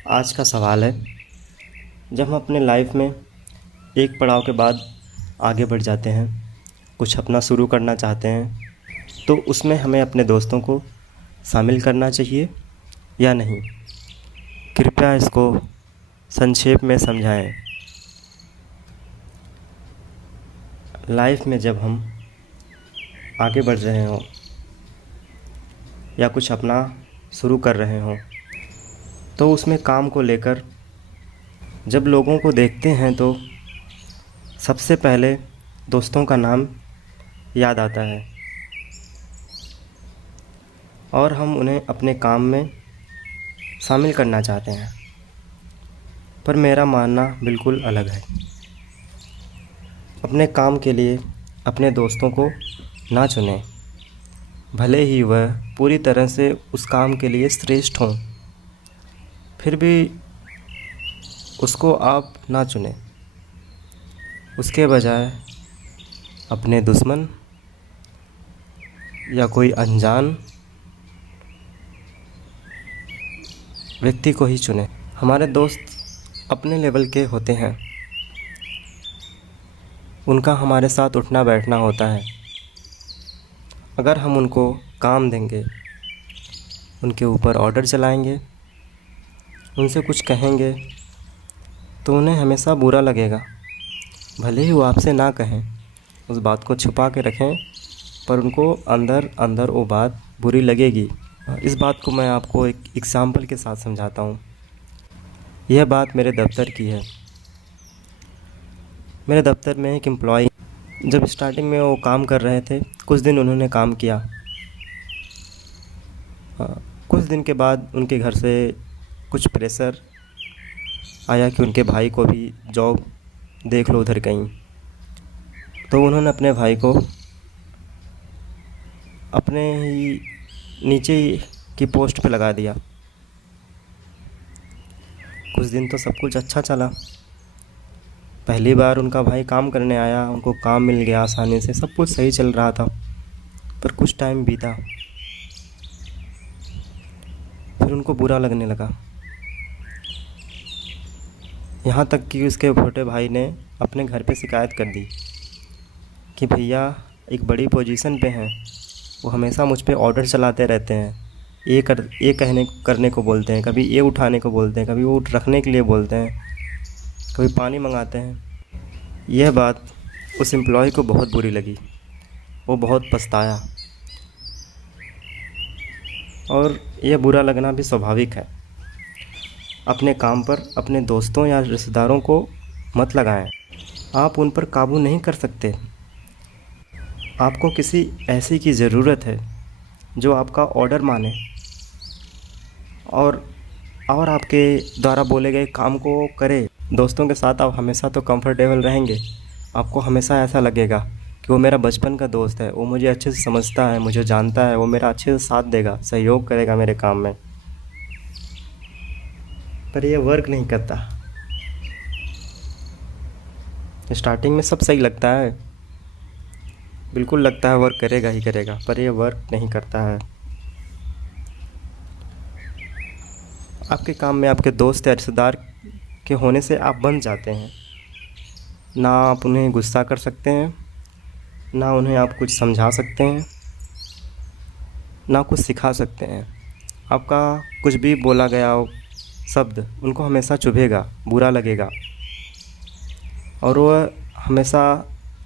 आज का सवाल है, जब हम अपने लाइफ में एक पड़ाव के बाद आगे बढ़ जाते हैं, कुछ अपना शुरू करना चाहते हैं, तो उसमें हमें अपने दोस्तों को शामिल करना चाहिए या नहीं? कृपया इसको संक्षेप में समझाएं। लाइफ में जब हम आगे बढ़ रहे हों या कुछ अपना शुरू कर रहे हों, तो उसमें काम को लेकर जब लोगों को देखते हैं तो सबसे पहले दोस्तों का नाम याद आता है और हम उन्हें अपने काम में शामिल करना चाहते हैं। पर मेरा मानना बिल्कुल अलग है। अपने काम के लिए अपने दोस्तों को ना चुनें, भले ही वह पूरी तरह से उस काम के लिए श्रेष्ठ हों, फिर भी उसको आप ना चुनें। उसके बजाय अपने दुश्मन या कोई अनजान व्यक्ति को ही चुनें। हमारे दोस्त अपने लेवल के होते हैं, उनका हमारे साथ उठना बैठना होता है। अगर हम उनको काम देंगे, उनके ऊपर ऑर्डर चलाएंगे, उनसे कुछ कहेंगे, तो उन्हें हमेशा बुरा लगेगा। भले ही वो आपसे ना कहें, उस बात को छुपा के रखें, पर उनको अंदर अंदर वो बात बुरी लगेगी। इस बात को मैं आपको एक एग्ज़ाम्पल के साथ समझाता हूँ। यह बात मेरे दफ़्तर की है। मेरे दफ़्तर में एक एम्प्लॉय, जब स्टार्टिंग में वो काम कर रहे थे, कुछ दिन उन्होंने काम किया। कुछ दिन के बाद उनके घर से कुछ प्रेशर आया कि उनके भाई को भी जॉब देख लो उधर कहीं। तो उन्होंने अपने भाई को अपने ही नीचे की पोस्ट पे लगा दिया। कुछ दिन तो सब कुछ अच्छा चला। पहली बार उनका भाई काम करने आया, उनको काम मिल गया आसानी से, सब कुछ सही चल रहा था। पर कुछ टाइम बीता, फिर उनको बुरा लगने लगा। यहाँ तक कि उसके छोटे भाई ने अपने घर पे शिकायत कर दी कि भैया एक बड़ी पोजीशन पे हैं, वो हमेशा मुझ पे ऑर्डर चलाते रहते हैं। ये कहने करने को बोलते हैं, कभी ये उठाने को बोलते हैं, कभी वो रखने के लिए बोलते हैं, कभी पानी मंगाते हैं। यह बात उस एम्प्लॉय को बहुत बुरी लगी। वो बहुत पछताया, और यह बुरा लगना भी स्वाभाविक है। अपने काम पर अपने दोस्तों या रिश्तेदारों को मत लगाएं। आप उन पर काबू नहीं कर सकते। आपको किसी ऐसी की ज़रूरत है जो आपका ऑर्डर माने और आपके द्वारा बोले गए काम को करे। दोस्तों के साथ आप हमेशा तो कंफर्टेबल रहेंगे। आपको हमेशा ऐसा लगेगा कि वो मेरा बचपन का दोस्त है, वो मुझे अच्छे से समझता है, मुझे जानता है, वो मेरा अच्छे से साथ देगा, सहयोग करेगा मेरे काम में। पर ये वर्क नहीं करता। स्टार्टिंग में सब सही लगता है, बिल्कुल लगता है वर्क करेगा ही करेगा, पर ये वर्क नहीं करता है। आपके काम में आपके दोस्त या रिश्तेदार के होने से आप बंध जाते हैं। ना आप उन्हें गुस्सा कर सकते हैं, ना उन्हें आप कुछ समझा सकते हैं, ना कुछ सिखा सकते हैं। आपका कुछ भी बोला गया शब्द उनको हमेशा चुभेगा, बुरा लगेगा, और वह हमेशा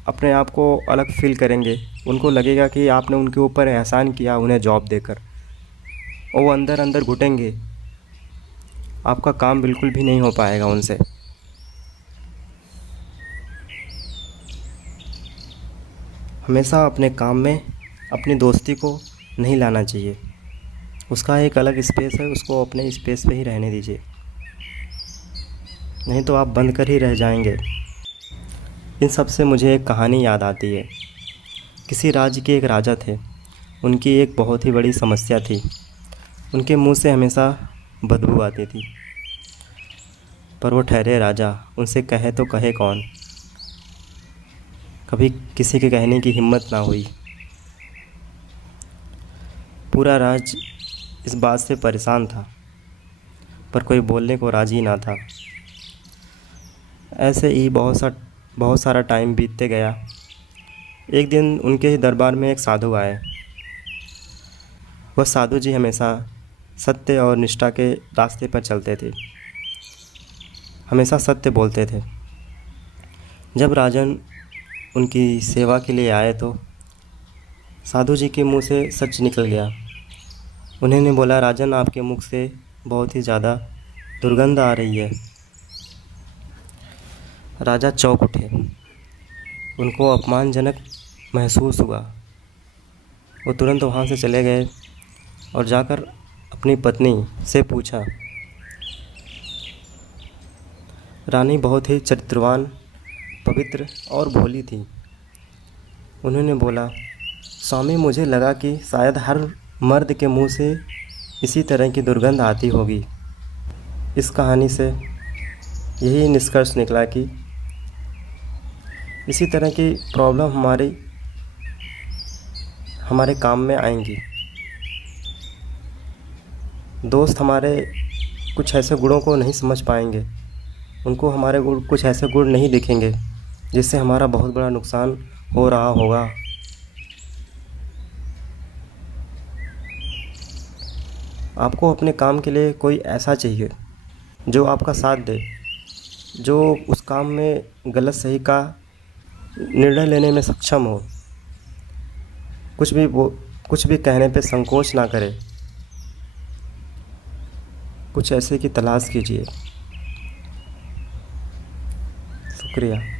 अपने आप को अलग फ़ील करेंगे। उनको लगेगा कि आपने उनके ऊपर एहसान किया उन्हें जॉब देकर, और वो अंदर अंदर घुटेंगे। आपका काम बिल्कुल भी नहीं हो पाएगा उनसे। हमेशा अपने काम में अपनी दोस्ती को नहीं लाना चाहिए। उसका एक अलग स्पेस है, उसको अपने स्पेस पे ही रहने दीजिए, नहीं तो आप बंद कर ही रह जाएंगे। इन सब से मुझे एक कहानी याद आती है। किसी राज्य के एक राजा थे। उनकी एक बहुत ही बड़ी समस्या थी। उनके मुंह से हमेशा बदबू आती थी। पर वो ठहरे राजा, उनसे कहे तो कहे कौन। कभी किसी के कहने की हिम्मत ना हुई। पूरा राज्य इस बात से परेशान था। पर कोई बोलने को राज़ी ना था। ऐसे ही बहुत सारा टाइम बीतते गया। एक दिन उनके ही दरबार में एक साधु आए। वह साधु जी हमेशा सत्य और निष्ठा के रास्ते पर चलते थे, हमेशा सत्य बोलते थे। जब राजन उनकी सेवा के लिए आए तो साधु जी के मुंह से सच निकल गया। उन्होंने बोला, राजन, आपके मुख से बहुत ही ज़्यादा दुर्गंध आ रही है। राजा चौंक उठे। उनको अपमानजनक महसूस हुआ। वो तुरंत वहाँ से चले गए और जाकर अपनी पत्नी से पूछा। रानी बहुत ही चरित्रवान, पवित्र और भोली थी। उन्होंने बोला, स्वामी, मुझे लगा कि शायद हर मर्द के मुंह से इसी तरह की दुर्गंध आती होगी। इस कहानी से यही निष्कर्ष निकला कि इसी तरह की प्रॉब्लम हमारे काम में आएंगी। दोस्त हमारे कुछ ऐसे गुणों को नहीं समझ पाएंगे, उनको हमारे कुछ ऐसे गुण नहीं दिखेंगे जिससे हमारा बहुत बड़ा नुकसान हो रहा होगा। आपको अपने काम के लिए कोई ऐसा चाहिए जो आपका साथ दे, जो उस काम में गलत सही का निर्णय लेने में सक्षम हो, कुछ भी कहने पे संकोच ना करे। कुछ ऐसे की तलाश कीजिए। शुक्रिया।